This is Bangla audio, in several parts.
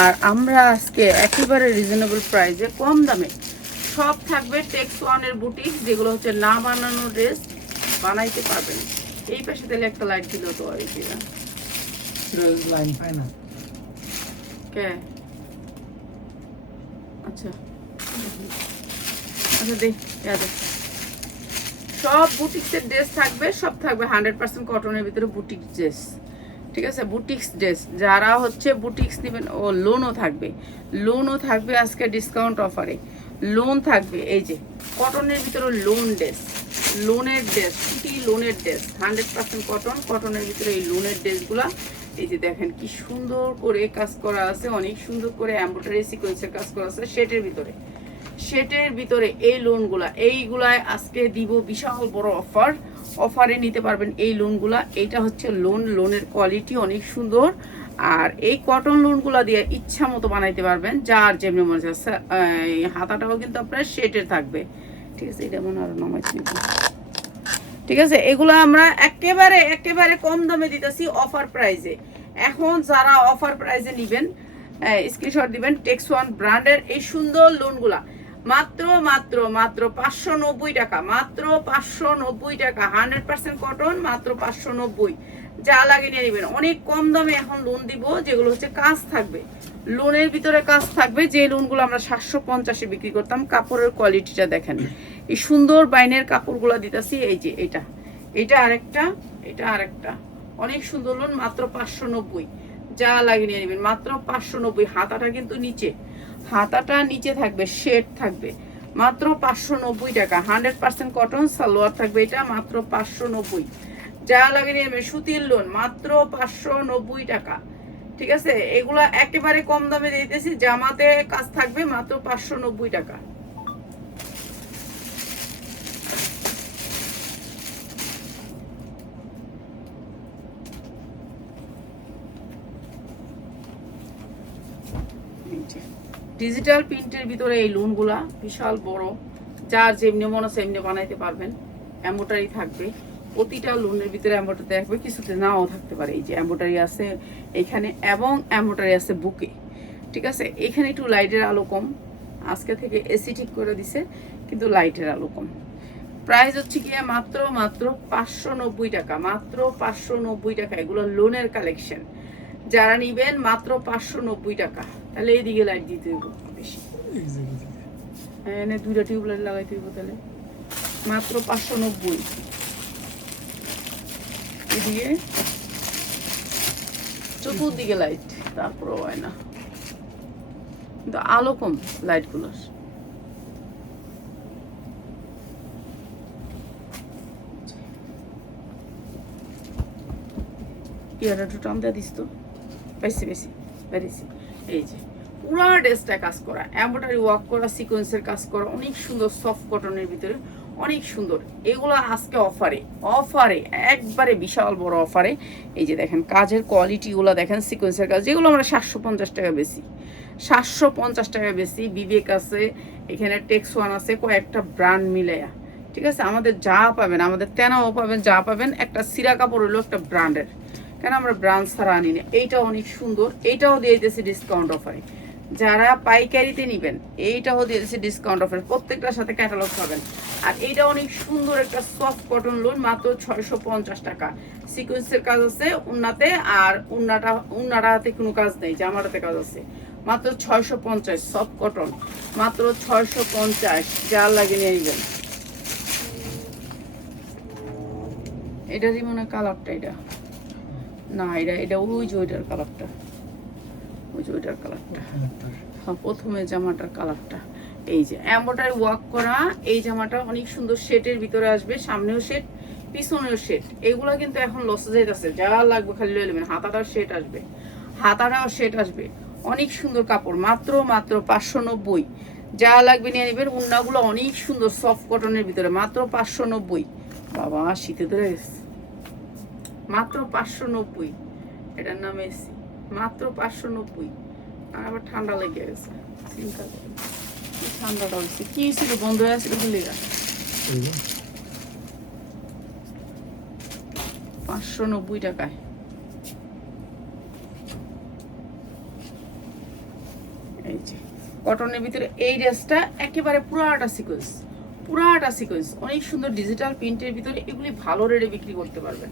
আর আমরা আজকে একেবারে রিজনেবল প্রাইসে কম দামে সব থাকবে টেক্স ওয়ানের বুটিক, যেগুলো হচ্ছে না বানানো ড্রেস বানাইতে পারবেন। এই পাশে তাহলে একটা লাইট দিল তো আর কি লাইন পায় না কে। আচ্ছা আচ্ছা দেখ সব বুটিক্সের ড্রেস থাকবে, সব থাকবে 100% কটনের ভিতরে বুটিক ড্রেস। ঠিক আছে, বুটিক্স ড্রেস যারা হচ্ছে বুটিক্স নেবেন, ও লোনও থাকবে, লোনও থাকবে আজকে ডিসকাউন্ট অফারে। লোন থাকবে, এই যে কটনের ভিতরে লোন ড্রেস, লোনের ড্রেস, সুতি লোনের ড্রেস 100% কটন, কটনের ভিতরে এই লোনের ড্রেসগুলা এই যে দেখেন কি সুন্দর করে কাজ করা আছে, অনেক সুন্দর করে এমব্রয়ডারি সিকোয়েন্সের কাজ করা আছে শেটের ভিতরে। শেটের ভিতরে এই লোনগুলা, এইগুলায় আজকে দিব বিশাল বড় অফার, অফারে নিতে পারবেন এই লোনগুলা। এইটা হচ্ছে লোন, লোনের কোয়ালিটি অনেক সুন্দর। আর এই কটন লোনগুলা দিয়ে ইচ্ছা মতো বানাইতে পারবেন, যার যেমনি মনে হচ্ছে। হাতাটাও কিন্তু আপনার শেটের থাকবে। ঠিক আছে, এটা মনে আরো নামাইছি। ঠিক আছে, এগুলো আমরা একেবারে একেবারে কম দামে দিতেছি অফার প্রাইজে। এখন যারা অফার প্রাইজে নেবেন স্ক্রিনশট দিবেন টেক্স ওয়ান ব্র্যান্ডের এই সুন্দর লোনগুলা মাত্র মাত্র মাত্র 590 টাকা, মাত্র 590 টাকা, 100% কটন, মাত্র 590। যা লাগে নিয়ে নেবেন, অনেক কম দামে এখন লোন দিব, যেগুলো হচ্ছে কাজ থাকবে, লোনের ভিতরে কাজ থাকবে। যে লোনগুলো আমরা 750-এ বিক্রি করতাম। কাপড়ের কোয়ালিটিটা দেখেন, এই সুন্দর বাইনের কাপড়গুলো দিতেছি। এই যে এটা, এটা আরেকটা, এটা আরেকটা, অনেক সুন্দর লোন, মাত্র 590। যা লাগে নিয়ে নেবেন, মাত্র 590। হাতাটা কিন্তু নিচে, হাতাটা নিচে থাকবে, শেড থাকবে, মাত্র 590 টাকা, 100% কটন, সালোয়ার থাকবে এটা, মাত্র 590। যা লাগে নিয়ে নেবেন, সুতির লোন মাত্র 590 টাকা। ঠিক আছে, এগুলা একেবারে কম দামে দিতেছি, জামাতে কাজ থাকবে, মাত্র 590 টাকা। ডিজিটাল প্রিন্টের ভিতরে এই লোনগুলা বিশাল বড়, যার যেমনি মনে হচ্ছে এমনি বানাইতে পারবেন। এমব্রয়ডারি থাকবে, প্রতিটা লোনের ভিতরে এমব্রয়ডারি থাকবে, কিছুতে নাও থাকতে পারে। এই যে এমব্রয়ডারি আছে এখানে, এবং এমব্রয়ডারি আছে বুকে। ঠিক আছে, এখানে একটু লাইটের আলো কম, আজকে থেকে এসি ঠিক করে দিছে, কিন্তু লাইটের আলো কম। প্রাইস হচ্ছে কি মাত্র মাত্র 590 টাকা, মাত্র 590 টাকা। এগুলো লোনের কালেকশন, যারা নিবেন মাত্র 590 টাকা। তাহলে এইদিকে লাইট দিতে হইব বেশি, হ্যাঁ এনে দুইটা টিউবলাইট লাগাইতে হইব। তাহলে মাত্র 590। এদিকে চতুর্দিকে লাইট, তারপরও হয় না, কিন্তু আলো কম লাইটগুলোর। ইয়াটা একটু টান দিয়ে দিস তো, বেশি বেশি বেরিয়েছি। এই যে পুরা ড্রেসটা কাজ করা, এমব্রয়ডারি ওয়ার্ক করা, সিকোয়েন্সের কাজ করা, অনেক সুন্দর সফট কটনের ভিতরে, অনেক সুন্দর। এগুলো আজকে অফারে, অফারে একবারে বিশাল বড় অফারে। এই যে দেখেন কাজের কোয়ালিটিগুলো দেখেন, সিকোয়েন্সের কাজ, যেগুলো আমরা 750 টাকা বেশি, 750 টাকা বেশি। বিবেক আছে এখানে, টেক্স ওয়ান আছে, কয়েকটা ব্র্যান্ড মিলেয়া। ঠিক আছে, আমাদের যা পাবেন, আমাদের তেনাও পাবেন, যা পাবেন একটা সিরা কাপড় হলো একটা ব্র্যান্ডের, কেন আমরা ব্রাঞ্চ ছাড়া আনি না। এইটা অনেক সুন্দর, এইটাও দিয়ে দিতেছি ডিসকাউন্ট অফারে। যারা পাইকারিতে নিবেন এইটাও দিয়ে দিতেছি ডিসকাউন্ট অফারে, প্রত্যেকটার সাথে ক্যাটালগ পাবেন। আর এইটা অনেক সুন্দর একটা সফট কটন লোন, মাত্র 650 টাকা। সিকোয়েন্সের কাজ আছে উন্নাতে, আর উন্নাটাতে কোনো কাজ নেই, জামাটাতে কাজ আছে। মাত্র 650 সফট কটন, মাত্র 650। যার লাগে নিয়ে নিবেন। এটারই মনে হয় কালারটা, এটা না, এটা ওই যে ওইটার কালারটা, ওই যে ওইটার কালারটা, হ্যাঁ প্রথমে জামাটার কালারটা। এই যে এমব্রয়ডারি ওয়ার্ক করা এই জামাটা অনেক সুন্দর, শেটের ভিতরে আসবে, সামনেও শেট পিছনেও শেট। এগুলো কিন্তু এখন লসে যাইতেছে, যা লাগবে খালি লয়ে নেবেন। হাতাটার শেট আসবে, হাতাটাও শেট আসবে, অনেক সুন্দর কাপড়, মাত্র মাত্র 590। যা লাগবে নিয়ে নেবেন। উন্নাগুলো অনেক সুন্দর সফট কটনের ভিতরে, মাত্র 590। বাবা শীতে ধরে গেছে, মাত্র 590। এটার নাম এসি, মাত্র 590। আর আবার ঠান্ডা লেগে গেছে, চিন্তা করি কি ঠান্ডাটা হচ্ছে, কি ছিল বন্ধ হয়ে আসছিল ভুলে গেল। 590 টাকায়। এই যে কটনের ভিতরে এই ড্রেসটা একেবারে পুরাটা সিকোয়েন্স অনেক সুন্দর ডিজিটাল প্রিন্টের ভিতরে, এগুলি ভালো রেটে বিক্রি করতে পারবেন।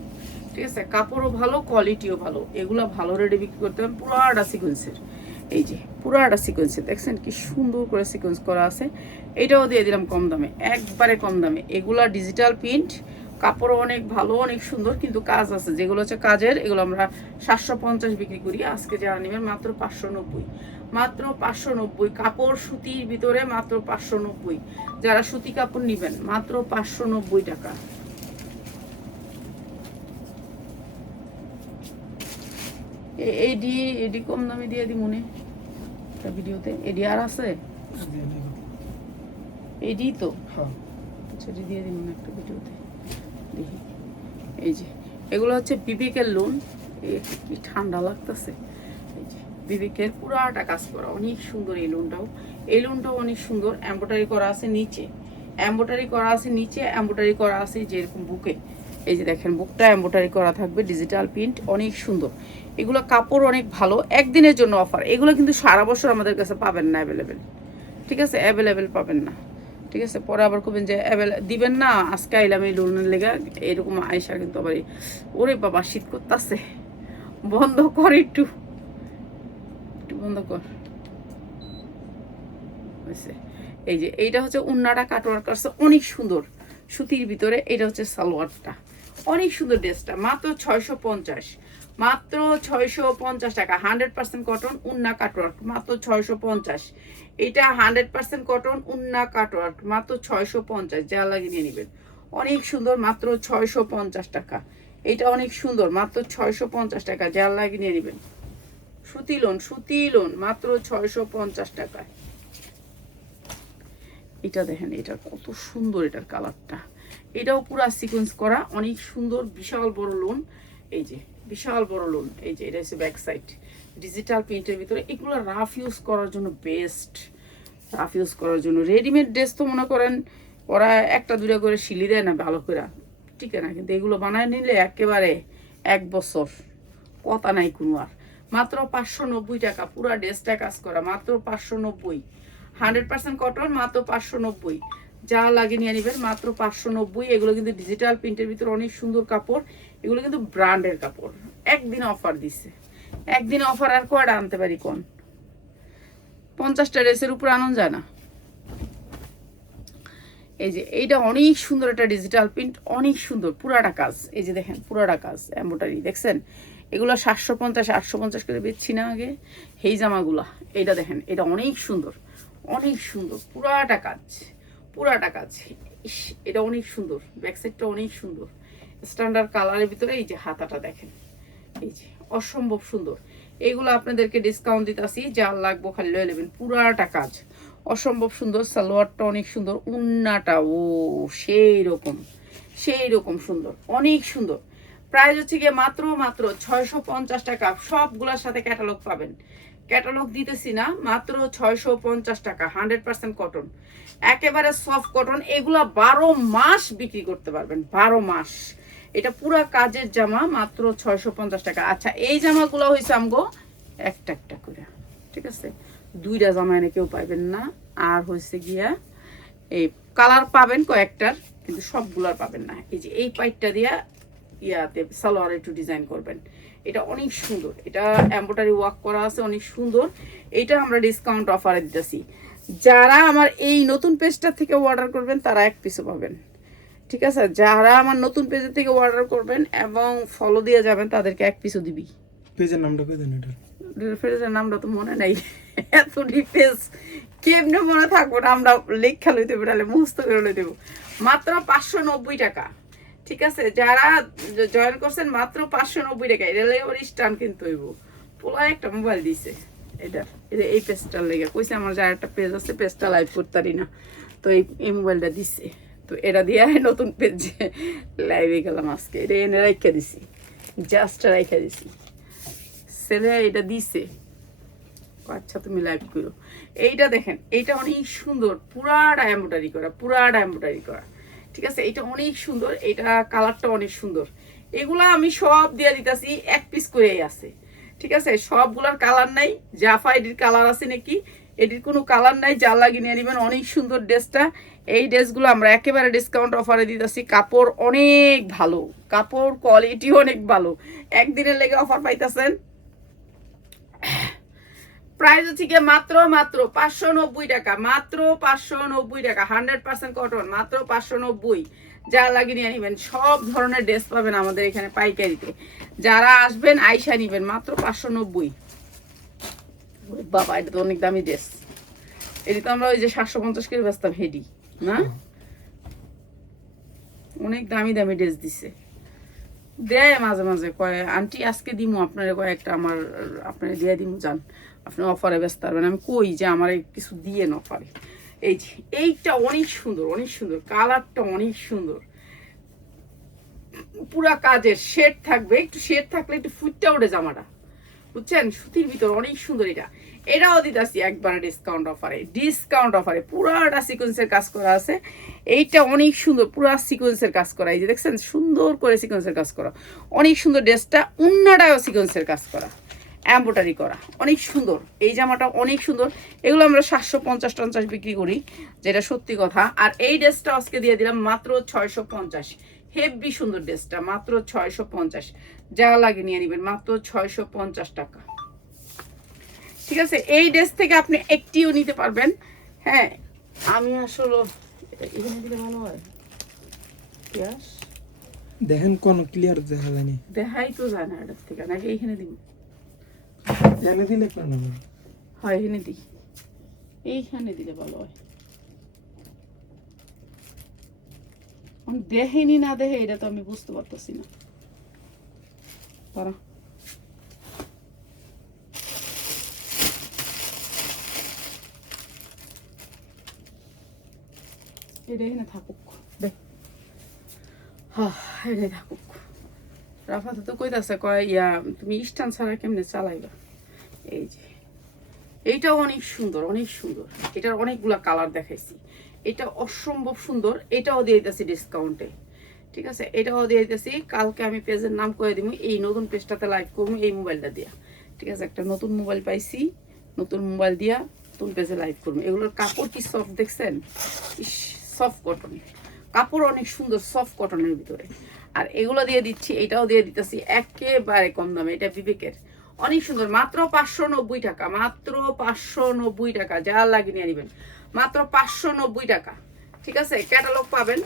ঠিক আছে, কাপড়ও ভালো, কোয়ালিটিও ভালো, এগুলো ভালো রেটে বিক্রি করতে পারবেন। পুরাটা সিকোয়েন্সের, এই যে পুরাটা সিকোয়েন্সের দেখছেন কি সুন্দর করে সিকোয়েন্স করা আছে। এটাও দিয়ে দিলাম কম দামে, একবারে কম দামে। এগুলা ডিজিটাল প্রিন্ট, কাপড়ও অনেক ভালো, অনেক সুন্দর, কিন্তু কাজ আছে। যেগুলো হচ্ছে কাজের, এগুলো আমরা 750 বিক্রি করি। আজকে যারা নেবেন মাত্র 590, মাত্র 590। কাপড় সুতির ভিতরে মাত্র 590। যারা সুতি কাপড় নেবেন মাত্র 590 টাকা। এডি কম দামে দিয়ে দি মনে ভিডিওতে। এডি আর আছে, এডি তো সেটি দিয়ে দিই মনে একটা ভিডিওতে দেখি। এই যে এগুলো হচ্ছে বিবেকের লোন, কি ঠান্ডা লাগতেছে। এই যে বিবেকের পুরাটা কাজ করা, অনেক সুন্দর। এই লোনটাও অনেক সুন্দর। এমব্রয়ডারি করা আছে নিচে, এমব্রয়ডারি করা আছে নিচে, এমব্রয়ডারি করা আছে যেরকম বুকে। এই যে দেখেন বুকটা এমব্রয়ডারি করা থাকবে, ডিজিটাল প্রিন্ট, অনেক সুন্দর। এগুলো কাপড় অনেক ভালো, একদিনের জন্য অফার। এগুলো কিন্তু সারা বছর আমাদের কাছে পাবেন না অ্যাভেলেবেল। ঠিক আছে, অ্যাভেলেবেল পাবেন না। ঠিক আছে, পরে আবার কবেন যে দিবেন না, আজকে আইলাম এই লোনের লেগে, এরকম আয়সা কিন্তু আবার ওরে বাবা শীত করতেছে, বন্ধ কর একটু বন্ধ কর। এই যে এইটা হচ্ছে উন্নাটা কাটওয়ার্ক করছে, অনেক সুন্দর সুতির ভিতরে। এটা হচ্ছে সালোয়ারটা, অনেক সুন্দর ড্রেসটা। মাত্র 650, মাত্র 650 টাকা। 100% কটন, উন্না কাটওয়ার্ক, মাত্র 650। এটা 100% কটন, উন্না কাটওয়ার্ক, মাত্র 650। যা লাগে নিয়ে নেবেন, অনেক সুন্দর, মাত্র 650 টাকা। এটা অনেক সুন্দর, মাত্র 650 টাকা। যা লাগে নিয়ে নেবেন। সুতি লোন মাত্র 650 টাকায়। এটা দেখেন, এটা কত সুন্দর, এটার কালারটা। এটাও পুরা সিকোয়েন্স করা, অনেক সুন্দর, বিশাল বড় লোন। এই যে বিশাল বড় লোন, এই যে এটা হচ্ছে ব্যাক সাইড, ডিজিটাল প্রিন্টের ভিতরে। এগুলো রাফ ইউজ করার জন্য বেস্ট, রাফ ইউজ করার জন্য। রেডিমেড ড্রেস তো মনে করেন ওরা একটা দুটা করে সিলি দেয় না ভালো করে, ঠিক না, কিন্তু এগুলো বানায় নিলে একেবারে 1 বছর, কথা নাই কোনো আর। মাত্র 590 টাকা, পুরা ড্রেসটা কাজ করা, মাত্র 590। 100% কটন, মাত্র 590। যা লাগে নিয়ে নেবেন, মাত্র 590। এগুলো কিন্তু ডিজিটাল প্রিন্টের ভিতরে, অনেক সুন্দর কাপড়। এগুলো কিন্তু ব্র্যান্ডের কাপড়। একদিন অফার দিছে, একদিন অফার আর কয়টা আনতে পারি কোন? 50টা ড্রেসের উপর আনন্দ যায় না। এই যে এইটা অনেক সুন্দর, একটা ডিজিটাল প্রিন্ট, অনেক সুন্দর, পুরাটা কাজ। এই যে দেখেন পুরাটা কাজ, এমব্রয়ডারি দেখছেন। এগুলো 750 850 করে বেচছি না আগে, এই জামাগুলা। এইটা দেখেন, এটা অনেক সুন্দর, অনেক সুন্দর, পুরাটা কাজ, পুরাটা কাজ। এটা অনেক সুন্দর, ব্যাক সাইডটা অনেক সুন্দর, স্ট্যান্ডার্ড কালারের ভিতরে। এই যে হাতাটা দেখেন, এই যে অসম্ভব সুন্দর। এইগুলো আপনাদেরকে ডিসকাউন্ট দিতেছি, যা লাগবো খালি লয়ে নেবেন। পুরাটা কাজ, অসম্ভব সুন্দর। সালোয়ারটা অনেক সুন্দর, উন্নাটা ও সেই রকম সুন্দর, অনেক সুন্দর। প্রাইস হচ্ছে গিয়ে মাত্র 650 টাকা। সবগুলোর সাথে ক্যাটালগ পাবেন, ক্যাটালগ দিতেছি না, মাত্র 650 টাকা। 100% কটন, একেবারে সফট কটন। এগুলা 12 মাস বিক্রি করতে পারবেন, 12 মাস। এটা পুরা কাজের জামা, মাত্র 650 টাকা। আচ্ছা, এই জামাগুলো হয়েছে আমগো একটা করে, ঠিক আছে, 2টা জামা এনে কেউ পাইবেন না। আর হয়েছে গিয়া এই কালার পাবেন কয়েকটার, কিন্তু সবগুলার পাবেন না। এই যে এই পাইটটা দিয়া ইয়াতে সালোয়ার একটু ডিজাইন করবেন, এটা অনেক সুন্দর। এটা এমব্রয়ডারি ওয়ার্ক করা আছে, অনেক সুন্দর। এটা আমরা ডিসকাউন্ট অফারে দিতেছি। যারা আমার এই নতুন পেজটা থেকে অর্ডার করবেন তারা 1 পিসও পাবেন, ঠিক আছে। যারা আমার নতুন পেজের থেকে অর্ডার করবেন এবং ফলো দিয়ে যাবেন তাদেরকে 1 পিসও দিবি। পেজের নামটা কই দেন? এটা পেজের নামটা তো মনে নাই, এত ডিটেলস কেমনে মনে থাকবো না, আমরা লেখা লইতে বেড়ালে মুখস্থ করে লই দেবো। মাত্র 590 টাকা, ঠিক আছে। যারা জয়েন করছেন মাত্র 590 টাকা। এটা লেগে আবার স্টান কিনতে হইব। পোলা একটা মোবাইল দিছে, এটা এই পেজটার লেগে কইছে আমার যার একটা পেজ আছে, পেজটা লাইভ করতারি না, তো এই মোবাইলটা দিছে। তো এটা দিয়ে নতুন পেজে লাইভে গেলাম আজকে। এটা এনে রাইখা দিছি, জাস্ট রাইখা দিছি। ছেলে এটা দিছে, আচ্ছা তুমি লাইভ করো। এইটা দেখেন, এইটা অনেক সুন্দর, পুরাটা এমব্রয়ডারি করা, পুরাটা এমব্রয়ডারি করা, ঠিক আছে। এটা অনেক সুন্দর, এটা কালারটা অনেক সুন্দর। এগুলা আমি সব দিয়ে দিতেছি, 1 পিস করেই আছে, ঠিক আছে। সবগুলার কালার নাই, জাফাইডির কালার আছে নাকি এটির কোনো কালার নাই, যা লাগিয়ে নিয়ে নেবেন। অনেক সুন্দর ড্রেসটা। এই ড্রেসগুলো আমরা একেবারে ডিসকাউন্ট অফারে দিতেছি। কাপড় অনেক ভালো, কাপড় কোয়ালিটি অনেক ভালো, একদিনের লেগে অফার পাইতেছেন। প্রাইস হচ্ছে গিয়ে মাত্র 590 টাকা, মাত্র 590 টাকা, 100% কটন, মাত্র 590। যা লাগিয়ে নিয়ে নেবেন। সব ধরনের ড্রেস পাবেন আমাদের এখানে পাইকারিতে। যারা আসবেন আইসা নিবেন, মাত্র 590। বাবা, এটা তো অনেক দামি ড্রেস। এটি তো আমরা ওই যে 750 করে বেচতাম হেডি, না? অনেক দামি দামি ড্রেস দিছে, দেয় মাঝে মাঝে কয় আন্টি আজকে দিমু আপনারা কয়েকটা, আমার আপনারা দিয়ে দিমু, যান আপনি অফারে ব্যস্ত পারবেন। আমি কই যে আমার কিছু দিয়ে অফারে। এই যে এইটা অনেক সুন্দর, অনেক সুন্দর, কালারটা অনেক সুন্দর, পুরা কাজের শেড থাকবে, একটু শেড থাকলে একটু ফুটটা ওঠে জামাটা, বুঝছেন? সুতির ভিতর অনেক সুন্দর। এটাও দিতেছি একবারে ডিসকাউন্ট অফারে, ডিসকাউন্ট অফারে। পুরাটা সিকোয়েন্সের কাজ করা আছে। এইটা অনেক সুন্দর, পুরা সিকোয়েন্সের কাজ করা। এই যে দেখছেন সুন্দর করে সিকোয়েন্সের কাজ করা, অনেক সুন্দর ড্রেসটা। উন্নাটাও সিকোয়েন্সের কাজ করা, এমব্রয়ডারি করা, অনেক সুন্দর। এই জামাটা অনেক সুন্দর। এগুলো আমরা 750 বিক্রি করি, যেটা সত্যি কথা। আর এই ড্রেসটা আজকে দিয়ে দিলাম মাত্র 650। হেভি সুন্দর ড্রেসটা, মাত্র 650। যা লাগে নিয়ে নেবেন, মাত্র 650 টাকা। ঠিক আছে, এই ড্রেস থেকে আপনি একটিও নিতে পারবেন। হ্যাঁ, আমি আসলে এখানে দিলে ভালো হয়। দেখেন কোন ক্লিয়ার দেখা যায়নি, দেখাই তো যায় না এটার থেকে, নাকি এইখানে দিব? এখানে দিলে কেন হবে? হয় এখানে দিই, এইখানে দিলে ভালো হয়। দেখেনি না দেখে এটা তো আমি বুঝতে পারতেছি না। পারা এটা এখানে থাকুক, এনে থাকুক। রাফাতে তো কইতাছে কয় ইয়া তুমি স্ট্যান্ড ছাড়া কেমনে চালাইবা। এই যে এইটাও অনেক সুন্দর, অনেক সুন্দর। এটার অনেকগুলা কালার দেখাইছি। এটা অসম্ভব সুন্দর। এটাও দিয়ে দিতেছি ডিসকাউন্টে, ঠিক আছে? এটাও দিয়ে দিতেছি। কালকে আমি পেজের নাম করে দিব, এই নতুন পেজটাতে লাইভ করবো এই মোবাইলটা দিয়া, ঠিক আছে? একটা নতুন মোবাইল পাইছি, নতুন মোবাইল দিয়া নতুন পেজে লাইভ করবো। এগুলোর কাপড় কি সফট দেখছেন? সফট কটন কাপড়, অনেক সুন্দর সফট কটনের ভিতরে। আর এগুলো দিয়ে দিচ্ছি, এটাও দিয়ে দিতেছি একেবারে কম দামে। এটা বিবেকের, অনেক সুন্দর, মাত্র 590 টাকা, মাত্র 590 টাকা। যা লাগিয়ে নিয়ে নেবেন, মাত্র 590 টাকা, ঠিক আছে? ক্যাটালগ পাবেন,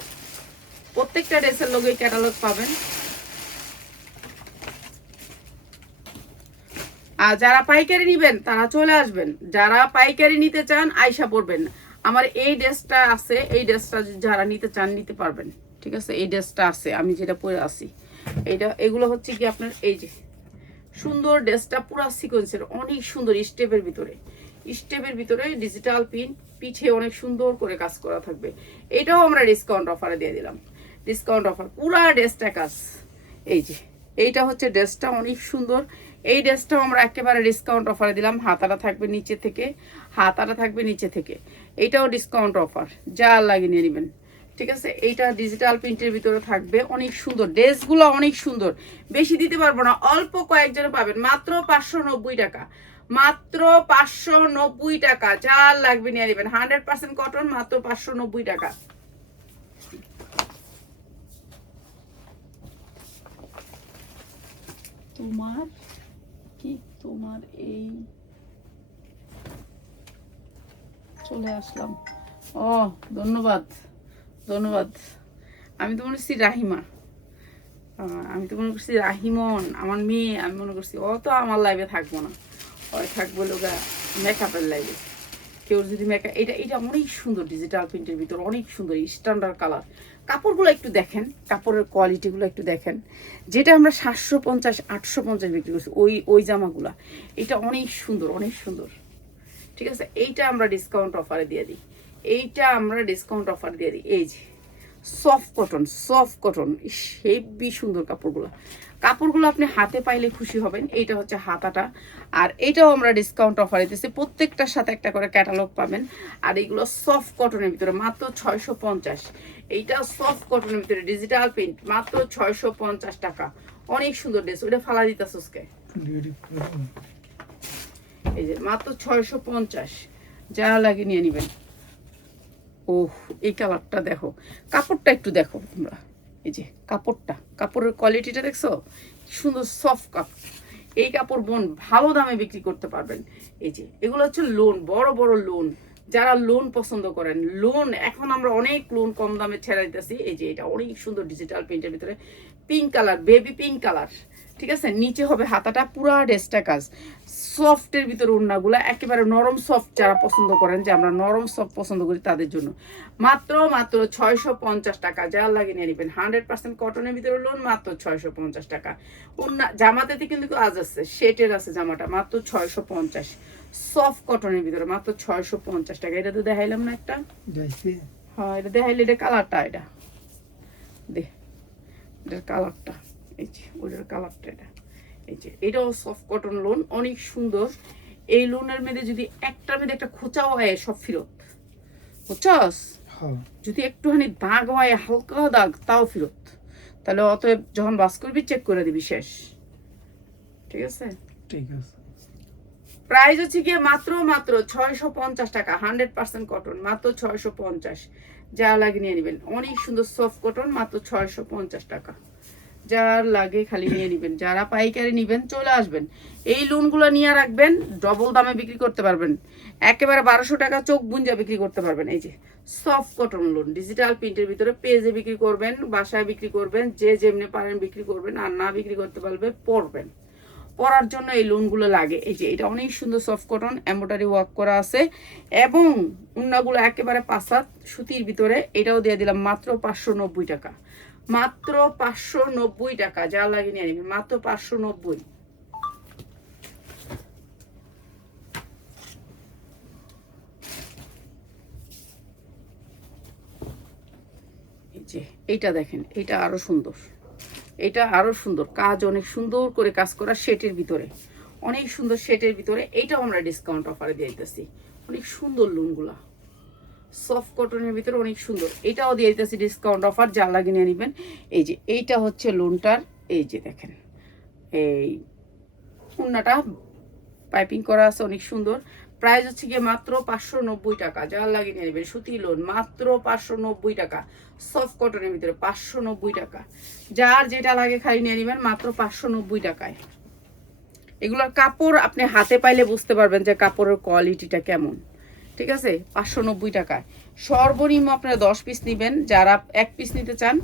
প্রত্যেকটা ড্রেসের লগে ক্যাটালগ পাবেন। আর যারা পাইকারি নিবেন তারা চলে আসবেন, যারা পাইকারি নিতে চান আয়শা পড়বেন। আমার এই ড্রেসটা আছে, এই ড্রেসটা যারা নিতে চান নিতে পারবেন, ঠিক আছে? এই ড্রেসটা আছে, আমি যেটা পরে আছি এইটা। এগুলো হচ্ছে কি আপনার এই যে সুন্দর ড্রেসটা, পুরা সিকোয়েন্সের, অনেক সুন্দর। স্টেপের ভিতরে, স্টেপের ভিতরে ডিজিটাল পিন, পিঠে অনেক সুন্দর করে কাজ করা থাকবে। এটাও আমরা ডিসকাউন্ট অফারে দিয়ে দিলাম, ডিসকাউন্ট অফার, পুরা ড্রেসটা কাজ। এই যে এইটা হচ্ছে ড্রেসটা, অনেক সুন্দর। এই ড্রেসটাও আমরা একেবারে ডিসকাউন্ট অফারে দিলাম। হাতাটা থাকবে নিচে থেকে, হাতাটা থাকবে নিচে থেকে। এইটাও ডিসকাউন্ট অফার, যা লাগিয়ে নিয়ে নেবেন, ঠিক আছে? এইটা ডিজিটাল প্রিন্টের ভিতরে থাকবে, অনেক সুন্দর। ড্রেসগুলো অনেক সুন্দর, বেশি দিতে পারবো না, অল্প কয়েকজনে পাবেন। মাত্র 590 টাকা, মাত্র 590 টাকা। যা লাগবে নিয়ে নেবেন, 100% কটন, মাত্র 590 টাকা। তোমার কি, তোমার এই চলে আসলাম। ও ধন্যবাদ, ধন্যবাদ। আমি তো মনে করছি রাহিমা, আমি তো মনে করছি রাহিমন আমার মেয়ে। আমি মনে করছি ও তো আমার লাইভে থাকবো না, ওই থাকবো লোকা মেকআপের লাইভে। কেউ যদি মেকআপ, এটা এটা অনেক সুন্দর, ডিজিটাল প্রিন্টের ভিতর অনেক সুন্দর, স্ট্যান্ডার্ড কালার। কাপড়গুলো একটু দেখেন, কাপড়ের কোয়ালিটিগুলো একটু দেখেন। যেটা আমরা 750 850 বিক্রি করছি ওই ওই জামাগুলা, এটা অনেক সুন্দর, অনেক সুন্দর, ঠিক আছে? এইটা আমরা ডিসকাউন্ট অফারে দিয়ে দিই, এইটা আমরা ডিসকাউন্ট অফার দিয়ে দিই। এই যে soft cotton, soft cotton, heavy সুন্দর কাপড়গুলো। কাপড়গুলো আপনি হাতে পাইলে খুশি হবেন। এইটা হচ্ছে হাতাটা। আর এইটাও আমরা ডিসকাউন্ট অফারে দিচ্ছি, প্রত্যেকটার সাথে একটা করে ক্যাটালগ পাবেন। আর এইগুলো সফট কটনের ভিতরে, মাত্র 650। এইটা সফট কটনের ভিতরে ডিজিটাল প্রিন্ট, মাত্র 650 টাকা। অনেক সুন্দর ড্রেস। ওটা ফালা দিতেছে, এই যে মাত্র 650। যা লাগে নিয়ে নেবেন। ওহ, এই কালারটা দেখো, কাপড়টা একটু দেখো তোমরা, এই যে কাপড়টা, কাপড়ের কোয়ালিটিটা দেখছো, সুন্দর সফট কাপড়। এই কাপড় বোন ভালো দামে বিক্রি করতে পারবেন। এই যে এগুলো হচ্ছে লোন, বড় বড় লোন, যারা লোন পছন্দ করেন, লোন এখন আমরা অনেক লোন কম দামে ছেড়ে দিতেছি। এই যে এটা অনেক সুন্দর ডিজিটাল প্রিন্টের ভিতরে pink colour, baby pink colour, ঠিক আছে। নিচে হবে হাতাটা, পুরা ড্রেসটা কাজ, সফটের ভিতরে ওড়নাগুলো একেবারে নরম সফট, যারা পছন্দ করেন যে আমরা নরম সফট পছন্দ করি তাদের জন্য মাত্র 650 টাকা। যা লাগে নিয়ে নেবেন। 100% কটনের ভিতরে লোন, মাত্র 650 টাকা। ওড়না জামাতে কিন্তু কাজ আছে, শেটের আছে জামাটা, মাত্র 650। সফট কটনের ভিতরে মাত্র 650 টাকা। এটা তো দেখাইলাম না একটা, হ্যাঁ এটা দেখাইলে, এটা কালারটা, এটা এটার কালারটা, এই যে ওইটার কালারটা, এটা এই যে এটাও সফট কটন লোন, অনেক সুন্দর। এই লোনের মধ্যে যদি একটার মধ্যে একটা খোঁচাও হয় সব ফেরত, বুঝছস? যদি একটুখানি দাগ হয়, হালকা দাগ, তাও ফেরত। তাহলে অতএব যখন বাস করবি চেক করে দিবি, শেষ। ঠিক আছে, ঠিক আছে। প্রাইস হচ্ছে গিয়ে মাত্র 650 টাকা। 100% কটন, মাত্র 650। যা লাগে নিয়ে নেবেন। অনেক সুন্দর সফট কটন, মাত্র 650 টাকা। যার লাগে খালি নিয়ে নেবেন। যারা পাইকারি নেবেন চলে আসবেন, এই লোনগুলো নিয়ে রাখবেন, ডবল দামে বিক্রি করতে পারবেন। একেবারে 1200 টাকা চোখ বুঞ্জা বিক্রি করতে পারবেন। এই যে সফট কটন লোন, ডিজিটাল প্রিন্টের ভিতরে, পেজে বিক্রি করবেন, বাসায় বিক্রি করবেন, যে যেমনি পারেন বিক্রি করবেন, আর না বিক্রি করতে পারবে পড়বেন, পরার জন্য এই লোনগুলো লাগে। এই যে এটা অনেক সুন্দর সফট কটন, এমব্রয়ডারি ওয়ার্ক করা আছে, এবং উন্নাগুলো একেবারে পাসাত সুতির ভিতরে। এটাও দিয়ে দিলাম মাত্র 590 টাকা। মাত্র 590 টাকা। যা লাগে নিয়ে নেবেন, মাত্র 590। এই যে এইটা দেখেন, এটা আরো সুন্দর, এটা আরো সুন্দর, কাজ অনেক সুন্দর করে কাজ করা, শেটের ভিতরে, অনেক সুন্দর শেটের ভিতরে। এইটাও আমরা ডিসকাউন্ট অফারে দিয়ে দিতেছি। অনেক সুন্দর লোনগুলা, সফট কটনের ভিতরে অনেক সুন্দর। এটাও দিয়ে দিতেছি ডিসকাউন্ট অফার, যা লাগে নিয়ে নেবেন। এই যে এইটা হচ্ছে লোনটার, এই যে দেখেন, এই উন্নাটা পাইপিং করা আছে, অনেক সুন্দর। প্রাইস হচ্ছে গিয়ে মাত্র 590 টাকা। যা লাগে নিয়ে নেবেন। সুতি লোন, মাত্র 590 টাকা। সফট কটনের ভিতরে 590 টাকা। যার যেটা লাগে খালি নিয়ে নেবেন, মাত্র 590 টাকায়। এগুলোর কাপড় আপনি হাতে পাইলে বুঝতে পারবেন যে কাপড়ের কোয়ালিটিটা কেমন। ঠিক আছে, 590 টাকায়। সর্বনিম্ন আপনারা 10 পিস নেবেন। যারা 1 পিস নিতে চান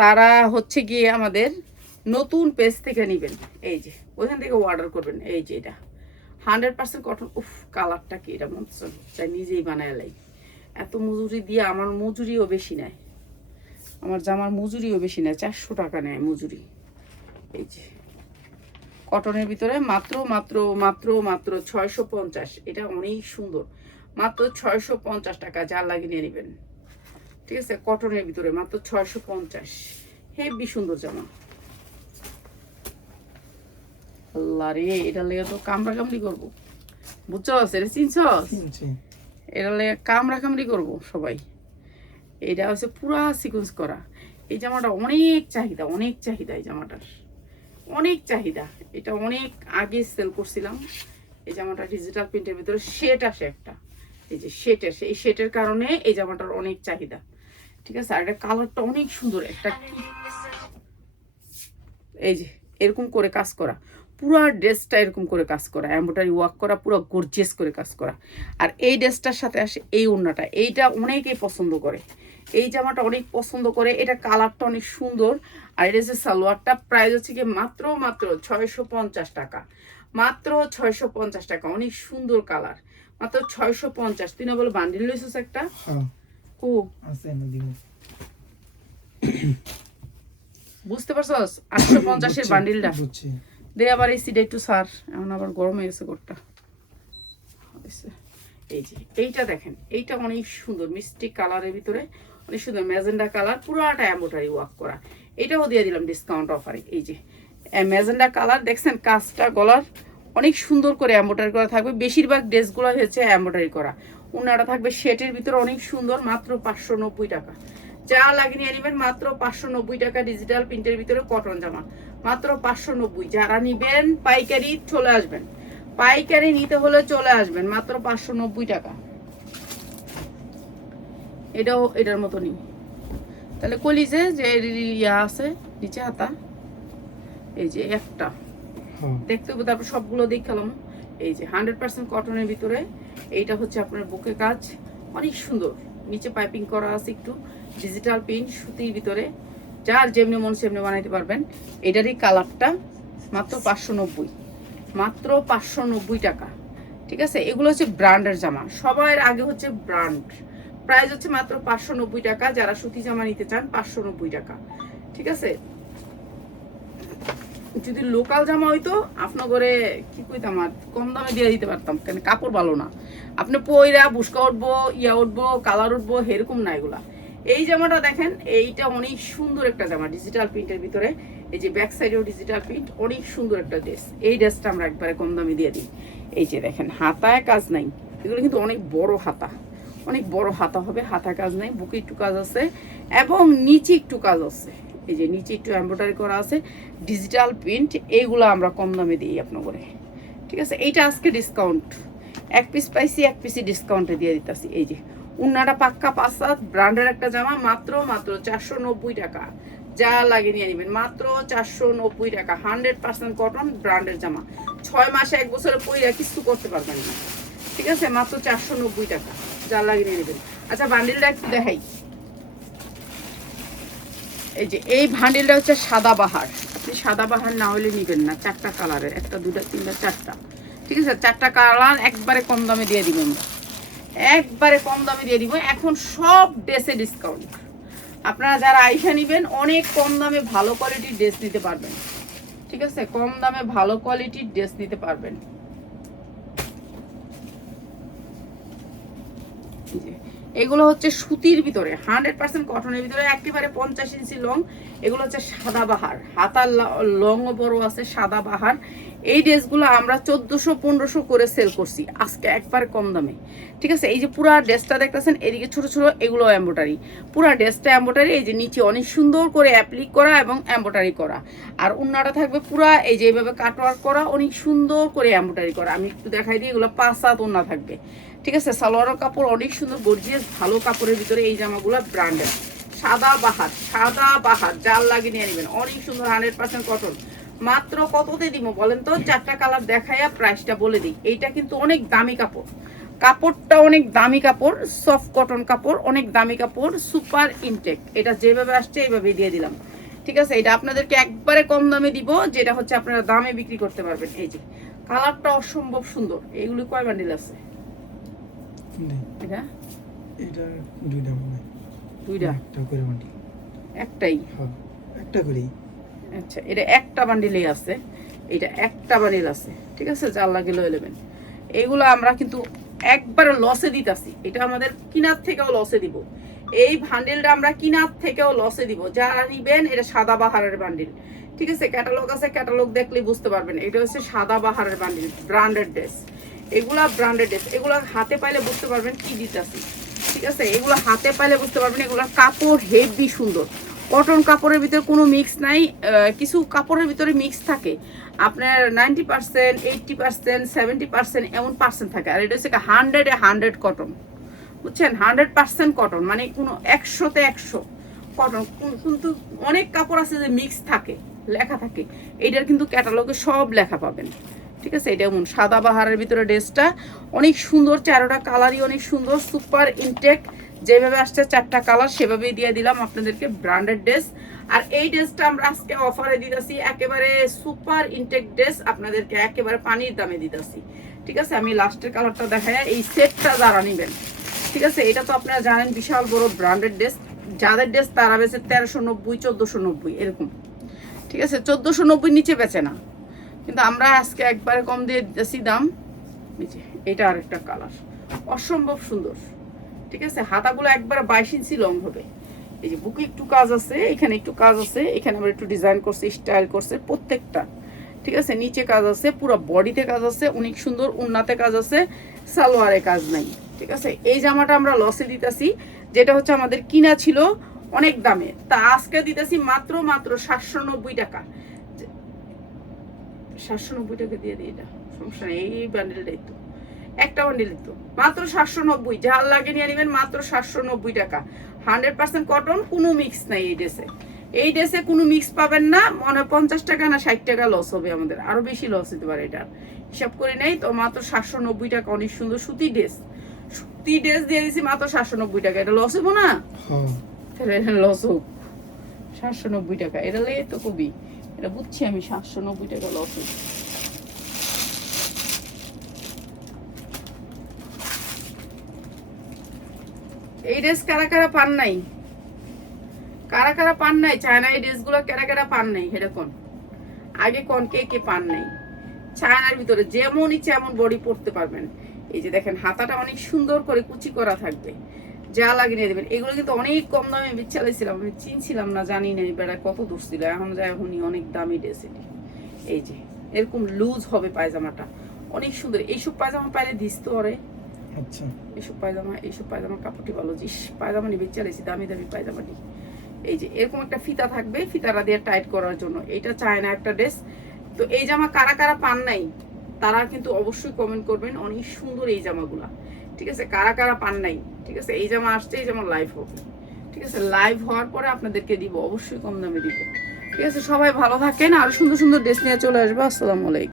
তারা হচ্ছে গিয়ে আমাদের নতুন পেজ থেকে নেবেন। এই যে ওইখান থেকে অর্ডার করবেন। এই যে এটা 100% কটন। উফ, কালারটা কি, এটা মন চাই নিজেই বানায় লাই। এত মজুরি দিয়ে, আমার মজুরিও বেশি নেয়, আমার জামার মজুরিও বেশি নেয়, 400 টাকা নেয় মজুরি। এই যে কটনের ভিতরে মাত্র 650। এটা অনেক সুন্দর, মাত্র 650 টাকা। যা লাগে নিয়ে নেবেন। ঠিক আছে, কটনের ভিতরে মাত্র 650। হেভি সুন্দর জামা। আল্লাহ রে, এটা লেগে তো কামড়া কামড়ি করবো, বুঝছস? এটা চিনছস? এটা লেগে কামড়া কামড়ি করবো সবাই। এটা হচ্ছে পুরা সিকোয়েন্স করা। এই জামাটা অনেক চাহিদা, অনেক চাহিদা, এই জামাটার অনেক চাহিদা। এটা অনেক আগে সেল করছিলাম। এই জামাটা ডিজিটাল প্রিন্টের ভিতরে শেড আসে একটা, এই যে শেড আসে, এই শেডের কারণে এই জামাটার অনেক চাহিদা। ঠিক আছে, আর এটা কালারটা অনেক সুন্দর একটা, এই যে এরকম করে কাজ করা, পুরো ড্রেসটা এরকম করে কাজ করা, এমব্রয়ডারি ওয়ার্ক করা, পুরো গর্জিয়াস করে কাজ করা। আর এই ড্রেসটার সাথে আসে এই ওড়নাটা, এইটা অনেকেই পছন্দ করে, এই জামাটা অনেক পছন্দ করে। এটা কালারটা অনেক সুন্দর। আর এটা হচ্ছে সালোয়ারটা। প্রাইস হচ্ছে কি মাত্র 650 টাকা। মাত্র 650 টাকা। অনেক সুন্দর কালার, মাত্র 650। তুই না বলে বান্ডিল লইছিস একটা? ও আছে না দিব, বুঝতে পারছস? 850 এর বান্ডিলটা বুঝছি। দে আবার এই সিডে একটু সার, এখন আবার গরম হয়ে গেছে গোটটা। এই যে এইটা দেখেন, এইটা অনেক সুন্দর মিষ্টি কালারের ভিতরে, অনেক সুন্দর ম্যাজেন্ডা কালার, পুরাটা এমব্রয়ডারি ওয়ার্ক করা। এটাও দিয়ে দিলাম ডিসকাউন্ট অফারে। এই যে ম্যাজেন্ডা কালার দেখছেন, কাজটা গলার অনেক সুন্দর করে এমব্রয়ডারি করা থাকবে। বেশিরভাগ ড্রেসগুলো হচ্ছে এমব্রয়ডারি করা। ওনাটা থাকবে শেটের ভিতরে, অনেক সুন্দর, মাত্র 590 টাকা। যা লাগে নিয়ে নেবেন, মাত্র 590 টাকা। ডিজিটাল প্রিন্টের ভিতরে কটন জামা, মাত্র 590। যারা নিবেন পাইকারি চলে আসবেন, পাইকারি নিতে হলে চলে আসবেন, মাত্র 590 টাকা। এটাও এটার মতনই। তাহলে কলিজে যে ইয়া আছে নিচে হাতা, এই যে একটা দেখতে হবে, তারপর সবগুলো দেখালাম। এই যে 100% কটনের ভিতরে, এইটা হচ্ছে আপনার বুকে কাজ, অনেক সুন্দর। নিচে পাইপিং করা আছে, একটু ডিজিটাল প্রিন্ট সুতির ভিতরে, যার যেমনি মন সেমনি বানাইতে পারবেন। এটারই কালারটা মাত্র 590, মাত্র 590 টাকা। ঠিক আছে, এগুলো হচ্ছে ব্র্যান্ডের জামা, সবার আগে হচ্ছে ব্র্যান্ড। প্রাইস হচ্ছে মাত্র 590 টাকা। যারা সুতি জামা নিতে চান 590 টাকা। ঠিক আছে, যদি লোকাল জামা হইতো আপনার ঘরে কি কইতাম, আর কম দামে দিয়ে দিতে পারতাম, কেন কাপড় ভালো না। আপনি পয়রা বুসকা উঠবো, ইয়া উঠবো, কালার উঠবো, এরকম না এগুলা। এই জামাটা দেখেন, এইটা অনেক সুন্দর একটা জামা, ডিজিটাল প্রিন্টের ভিতরে। এই যে ব্যাক সাইডেও ডিজিটাল প্রিন্ট, অনেক সুন্দর একটা ড্রেস। এই ড্রেসটা আমরা একবারে কম দামে দিয়ে দিই। এই যে দেখেন, হাতায় কাজ নাই, এগুলো কিন্তু অনেক বড় হাতা, অনেক বড় হাতা হবে। হাতা কাজ নাই, বুকে একটু কাজ আছে এবং নিচে একটু কাজ আছে। এই যে নিচে একটু এমব্রয়ডারি করা আছে, ডিজিটাল প্রিন্ট। এইগুলো আমরা কম দামে দিই আপনার করে। ঠিক আছে, এইটা আজকে ডিসকাউন্ট, এক পিস পাইছি, এক পিসই ডিসকাউন্টে দিয়ে দিতেছি। এই যে উন্নাটা পাক্কা 5/7 ব্র্যান্ডের একটা জামা, মাত্র 490 টাকা। যা লাগে নিয়ে নেবেন, মাত্র 490 টাকা। 100% কটন ব্র্যান্ডের জামা, 6 মাসে 1 বছরে পইরা কিছু করতে পারবেন না। ঠিক আছে, মাত্র 490 টাকা, যা লাগে নিয়ে নেবেন। আচ্ছা, বান্ডিলটা একটু দেখাই। এই যে এই বান্ডিলটা হচ্ছে সাদাবাহার। আপনি সাদাবাহার না হলে নেবেন না, 4টা কালারের, 1টা 2টা 3টা 4টা। ঠিক আছে, 4টা কালার একবারে কম দামে দিয়ে দিব আমরা, একবারে কম দামে দিয়ে দিব। এখন সব ড্রেসে ডিসকাউন্ট। আপনারা যারা আইসা নেবেন, অনেক কম দামে ভালো কোয়ালিটির ড্রেস নিতে পারবেন। ঠিক আছে, কম দামে ভালো কোয়ালিটির ড্রেস নিতে পারবেন। এগুলো হচ্ছে সুতির ভিতরে, 100% কটনের ভিতরে, একেবারে 50 ইঞ্চি লং। এগুলো হচ্ছে সাদাবাহার, হাতার লং বড় আছে, সাদাবাহার। এই ড্রেসগুলো আমরা 1400-1500 করে সেল করছি আজকে একবার কম দামে। ঠিক আছে, এই যে পুরা ড্রেসটা দেখতেছেন, এদিকে ছোট ছোট এগুলো এমব্রয়ডারি, পুরা ড্রেসটা এমব্রয়ডারি। এই যে নিচে অনেক সুন্দর করে অ্যাপ্লিক করা এবং এমব্রয়ডারি করা, আর উন্নাটা থাকবে পুরা এই যে এইভাবে কাটওয়ার্ক করা, অনেক সুন্দর করে এমব্রয়ডারি করা। আমি একটু দেখাই দিই, এগুলো 5/7 উন্না থাকবে। ঠিক আছে, সালোয়ারের কাপড় অনেক সুন্দর, গর্জিয়াস, ভালো কাপড়ের ভিতরে এই জামাগুলো ব্র্যান্ডেড। সাদাবাহার, সাদাবাহার, জাল লাগিয়ে নিয়ে নেবেন, অনেক সুন্দর, 100% কটন। মাত্র কততে দিব বলেন তো? 4টা কালার দেখাইয়া প্রাইসটা বলে দিই। এইটা কিন্তু অনেক দামি কাপড়, কাপড়টা অনেক দামি কাপড়, সফট কটন কাপড়, অনেক দামি কাপড়, সুপার ইনটেক। এটা যেভাবে আসছে এইভাবেই দিয়ে দিলাম। ঠিক আছে, এটা আপনাদেরকে একবারে কম দামে দিব, যেটা হচ্ছে আপনারা দামে বিক্রি করতে পারবেন। এই যে কালারটা অসম্ভব সুন্দর। এইগুলি কয় বান্ডিল আছে? এটা এটা দুইটা মনে, দুইটা, একটা করে বান্ডিল, একটাই, হ্যাঁ একটা করেই। আচ্ছা, এটা একটা বান্ডিলেই আছে, এটা একটা বান্ডিল আছে। ঠিক আছে, যার লাগে লয়ে নেবেন। এইগুলো আমরা কিন্তু একবারে লসে দিতেছি, এটা আমাদের কিনার থেকেও লসে দিব। এই বান্ডিলটা আমরা কিনার থেকেও লসে দিব। যারা নিবেন, এটা সাদাবাহারের বান্ডিল। ঠিক আছে, ক্যাটালগ আছে, ক্যাটালগ দেখলেই বুঝতে পারবেন। এটা হচ্ছে সাদাবাহারের বান্ডিল, ব্র্যান্ডেড ড্রেস। এগুলা ব্র্যান্ডেড ড্রেস, এগুলো হাতে পাইলে বুঝতে পারবেন কি দিতেছি। ঠিক আছে, এগুলো হাতে পাইলে বুঝতে পারবেন। এগুলোর কাপড় হেভি সুন্দর, কটন কাপড়ের ভিতরে কোনো মিক্স নাই। কিছু কাপড়ের ভিতরে মিক্স থাকে, আপনার 90%, 80%, 70% এমন পার্সেন্ট থাকে। আর এটা হচ্ছে 100 কটন, বুঝছেন? 100% কটন, মানে কোনো 100-তে 100 কটন। কিন্তু অনেক কাপড় আছে যে মিক্স থাকে, লেখা থাকে। এইটার কিন্তু ক্যাটালগে সব লেখা পাবেন। ঠিক আছে, এটা এমন সাদাবাহারের ভিতরে ড্রেসটা অনেক সুন্দর, 4টা কালারই অনেক সুন্দর, সুপার ইনটেক। যেভাবে আসছে 4টা কালার সেভাবেই দিয়ে দিলাম আপনাদেরকে, ব্র্যান্ডেড ড্রেস। আর এই ড্রেসটা আমরা আজকে অফারে দিতেছি, একেবারে সুপার ইনটেক ড্রেস, আপনাদেরকে একেবারে পানির দামে দিতেছি। ঠিক আছে, আমি লাস্টের কালারটা দেখাই। এই সেটটা যারা নেবেন, ঠিক আছে, এটা তো আপনারা জানেন বিশাল বড় ব্র্যান্ডেড ড্রেস। যাদের ড্রেস তারা বেচে 1390, 1490 এরকম। ঠিক আছে, 1490 নিচে বেচে না, কিন্তু আমরা আজকে একবারে কম দিয়ে দিতেছি দাম। এটা আরেকটা কালার, অসম্ভব সুন্দর। ঠিক আছে, হাতাগুলো একবারে 22 ইঞ্চি লং হবে। এই যে বুকে একটু কাজ আছে, এখানে একটু কাজ আছে, এখানে আমরা একটু ডিজাইন করছে, স্টাইল করছে প্রত্যেকটা। ঠিক আছে, নিচে কাজ আছে, পুরো বডিতে কাজ আছে, অনেক সুন্দর, উন্নাতে কাজ আছে, সালোয়ারে কাজ নাই। ঠিক আছে, এই জামাটা আমরা লসে দিতেছি, যেটা হচ্ছে আমাদের কিনা ছিল অনেক দামে, তা আজকে দিতেছি মাত্র 790 টাকা। 790 টাকা দিয়ে দিই, এটা সমস্যা নেই, এই বান্ডেলটাই তো। একটা বান্ডিল তো মাত্র 790, যার লাগে নিয়ে নেবেন মাত্র 790 টাকা। 100% কটন, কোনো মিক্স নাই এই ড্রেসে। এই ড্রেসে কোনো মিক্স পাবেন না, মনে হয় 50 টাকা না 60 টাকা লস হবে আমাদের, আরো বেশি লস হতে পারে। এটা হিসাব করে নেই তো, মাত্র 790 টাকা। অনেক সুন্দর সুতি ড্রেস, সুতি ড্রেস দিয়ে দিয়েছি মাত্র 790 টাকা। এটা লস হবো না? হ্যাঁ তাহলে এটা লস হোক। 790 টাকা এটা লে তো কবি, এটা বুঝছি আমি, 790 টাকা লস হোক। এই ড্রেস কারা কারা পান নাই, কারা কারা পান নাই চায়না এই ড্রেসগুলো, কারা কারা পান নাই এটা কোন আগে কোন, কে কে পান নাই? চায়নার ভিতরে যেমন ইচ্ছে এমন বডি পড়তে পারবেন। এই যে দেখেন হাতাটা অনেক সুন্দর করে কুচি করা থাকবে, যা লাগিয়ে দেবেন। এগুলো কিন্তু অনেক কম দামে বেচালাইছিলাম, আমি চিনছিলাম না, জানি না বেড়া কত দূর ছিল, এখন যায় এখনই অনেক দামি ড্রেস এটি। এই যে এরকম লুজ হবে পায়জামাটা, অনেক সুন্দর। এইসব পায়জামা পাইলে দিস তো ওরে, আচ্ছা এইসব পায়জামা কাপড়টি ভালো, জিস পায়জামা নিয়ে বেচালাইছি দামি দামি পায়জামাটি। এই যে এরকম একটা ফিতা থাকবে, ফিতাটা দিয়ে টাইট করার জন্য। এটা চায়না একটা ড্রেস। তো এই জামা কারা কারা পান নাই তারা কিন্তু অবশ্যই কমেন্ট করবেন, অনেক সুন্দর এই জামাগুলা, ঠিক আছে? কারা কারা পান নাই, ঠিক আছে? এই জামা আসছে, এই জামা লাইভ হবে, ঠিক আছে? লাইভ হওয়ার পরে আপনাদেরকে দিব, অবশ্যই কম দামে দিব, ঠিক আছে? সবাই ভালো থাকেন, আরো সুন্দর সুন্দর ড্রেস নিয়ে চলে আসবো। আসসালামু আলাইকুম।